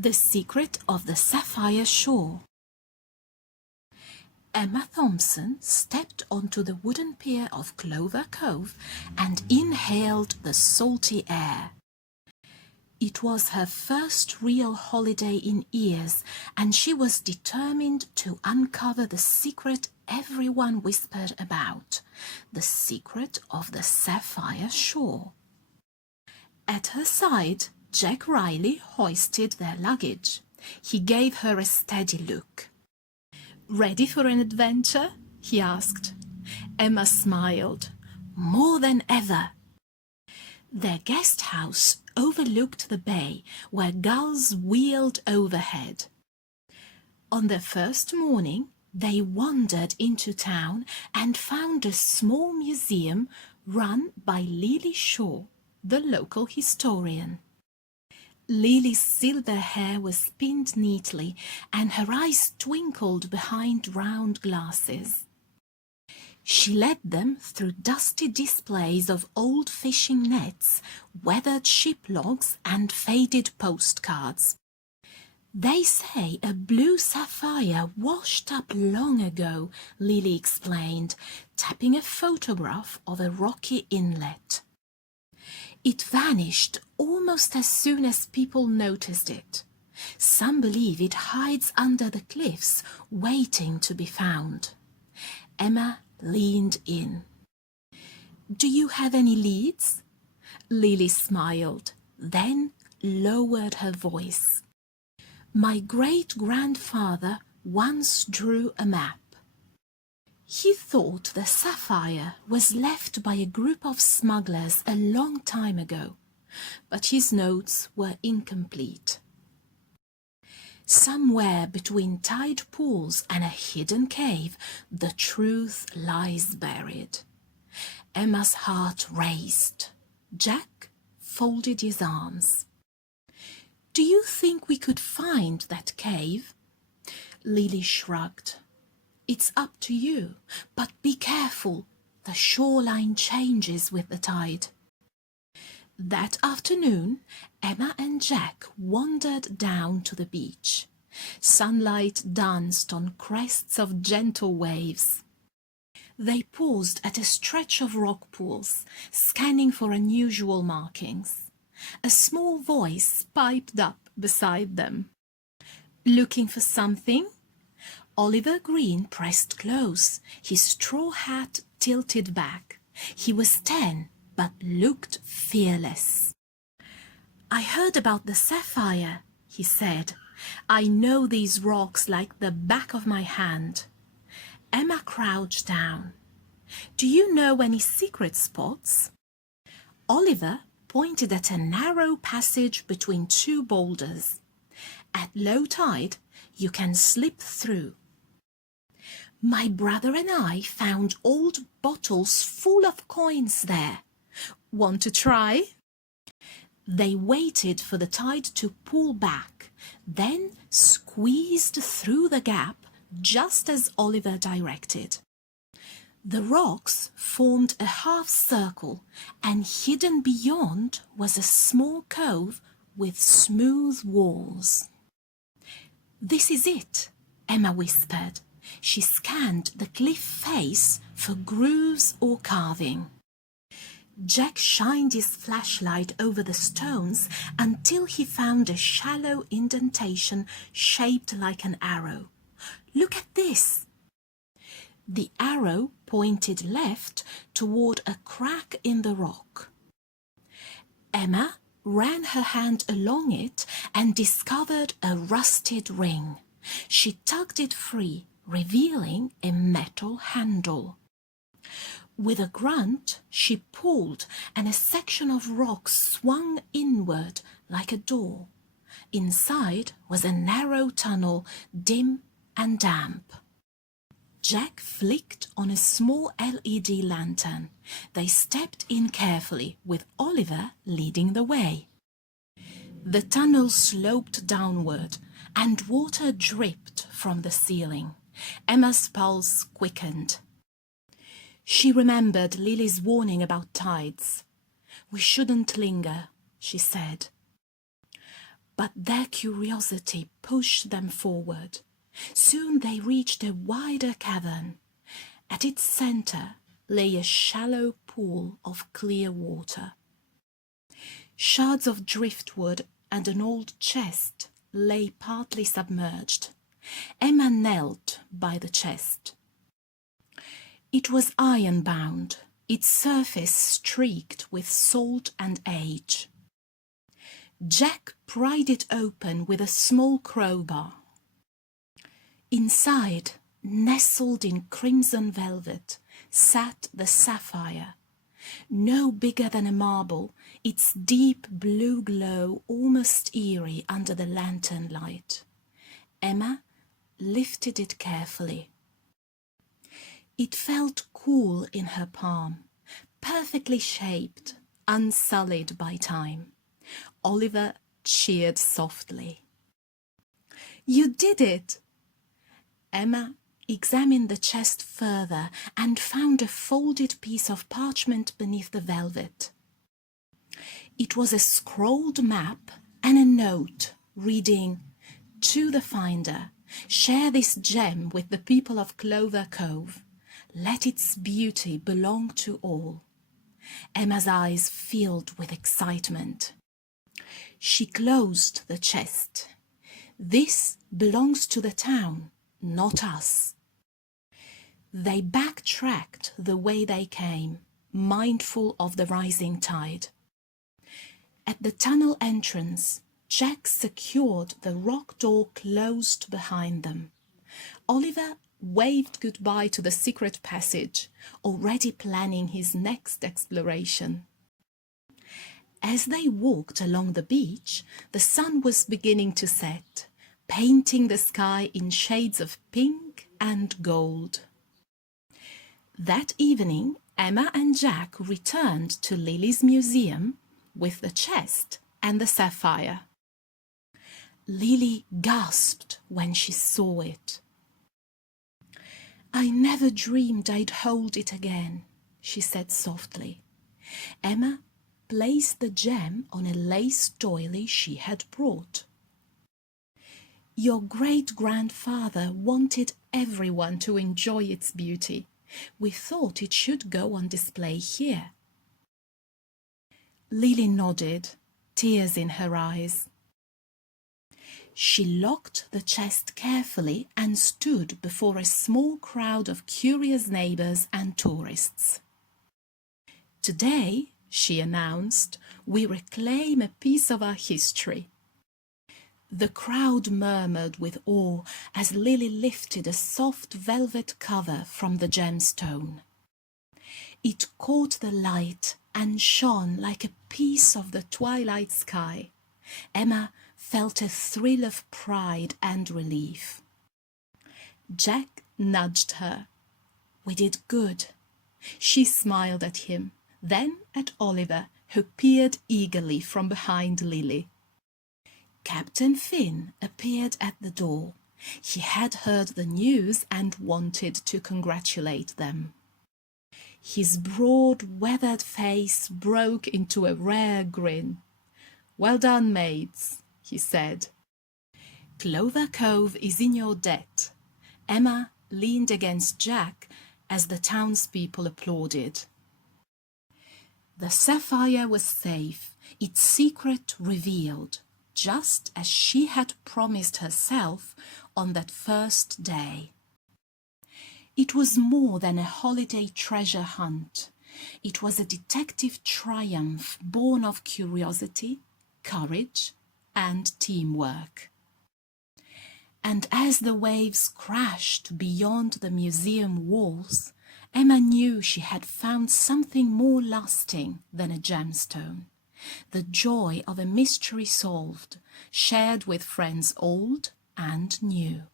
The Secret of the Sapphire Shore. Emma Thompson stepped onto the wooden pier of Clover Cove and inhaled the salty air. It was her first real holiday in years, and she was determined to uncover the secret everyone whispered about, the secret of the Sapphire Shore. At her side, Jack Riley hoisted their luggage. He gave her a steady look. "Ready for an adventure?" he asked. Emma smiled. "More than ever." Their guest house overlooked the bay where gulls wheeled overhead. On their first morning, they wandered into town and found a small museum run by Lily Shaw, the local historian. Lily's silver hair was pinned neatly, and her eyes twinkled behind round glasses. She led them through dusty displays of old fishing nets, weathered ship logs, and faded postcards. "They say a blue sapphire washed up long ago," Lily explained, tapping a photograph of a rocky inlet. "It vanished almost as soon as people noticed it. Some believe it hides under the cliffs, waiting to be found." Emma leaned in. "Do you have any leads?" Lily smiled, then lowered her voice. "My great-grandfather once drew a map. He thought the sapphire was left by a group of smugglers a long time ago, but his notes were incomplete. Somewhere between tide pools and a hidden cave, the truth lies buried." Emma's heart raced. Jack folded his arms. "Do you think we could find that cave?" Lily shrugged. "It's up to you, but be careful. The shoreline changes with the tide." That afternoon, Emma and Jack wandered down to the beach. Sunlight danced on crests of gentle waves. They paused at a stretch of rock pools, scanning for unusual markings. A small voice piped up beside them. "Looking for something?" Oliver Green pressed close, his straw hat tilted back. He was 10, but looked fearless. "I heard about the sapphire," he said. "I know these rocks like the back of my hand." Emma crouched down. "Do you know any secret spots?" Oliver pointed at a narrow passage between two boulders. "At low tide, you can slip through." "My brother and I found old bottles full of coins there. Want to try?" They waited for the tide to pull back, then squeezed through the gap just as Oliver directed. The rocks formed a half circle, and hidden beyond was a small cove with smooth walls. "This is it," Emma whispered. She scanned the cliff face for grooves or carving. Jack shined his flashlight over the stones until he found a shallow indentation shaped like an arrow. "Look at this!" The arrow pointed left toward a crack in the rock. Emma ran her hand along it and discovered a rusted ring. She tugged it free, revealing a metal handle. With a grunt, she pulled, and a section of rock swung inward like a door. Inside was a narrow tunnel, dim and damp. Jack flicked on a small LED lantern. They stepped in carefully, with Oliver leading the way. The tunnel sloped downward, and water dripped from the ceiling. Emma's pulse quickened. She remembered Lily's warning about tides. "We shouldn't linger," she said. but their curiosity pushed them forward. Soon they reached a wider cavern. At its centre lay a shallow pool of clear water. Shards of driftwood and an old chest lay partly submerged. Emma knelt by the chest. It was iron-bound, its surface streaked with salt and age. Jack pried it open with a small crowbar. Inside, nestled in crimson velvet, sat the sapphire. No bigger than a marble, its deep blue glow almost eerie under the lantern light. Emma lifted it carefully. It felt cool in her palm, perfectly shaped, unsullied by time. Oliver cheered softly. "You did it!" Emma examined the chest further and found a folded piece of parchment beneath the velvet. It was a scrolled map and a note reading, "To the finder, share this gem with the people of Clover Cove. Let its beauty belong to all." Emma's eyes filled with excitement. She closed the chest. "This belongs to the town, not us." They backtracked the way they came, mindful of the rising tide. At the tunnel entrance, Jack secured the rock door closed behind them. Oliver waved goodbye to the secret passage, already planning his next exploration. As they walked along the beach, the sun was beginning to set, painting the sky in shades of pink and gold. That evening, Emma and Jack returned to Lily's museum with the chest and the sapphire. Lily gasped when she saw it. "I never dreamed I'd hold it again," she said softly. Emma placed the gem on a lace doily she had brought. "Your great-grandfather wanted everyone to enjoy its beauty. We thought it should go on display here." Lily nodded, tears in her eyes. She locked the chest carefully and stood before a small crowd of curious neighbors and tourists. "Today," she announced, "we reclaim a piece of our history." The crowd murmured with awe as Lily lifted a soft velvet cover from the gemstone. It caught the light and shone like a piece of the twilight sky. Emma felt a thrill of pride and relief. Jack nudged her. "We did good." She smiled at him, then at Oliver, who peered eagerly from behind Lily. Captain Finn appeared at the door. He had heard the news and wanted to congratulate them. His broad, weathered face broke into a rare grin. "Well done, mates," he said. "Clover Cove is in your debt." Emma leaned against Jack as the townspeople applauded. The sapphire was safe, its secret revealed, just as she had promised herself on that first day. It was more than a holiday treasure hunt. It was a detective triumph born of curiosity, courage, and teamwork. And as the waves crashed beyond the museum walls, Emma knew she had found something more lasting than a gemstone. The joy of a mystery solved, shared with friends old and new.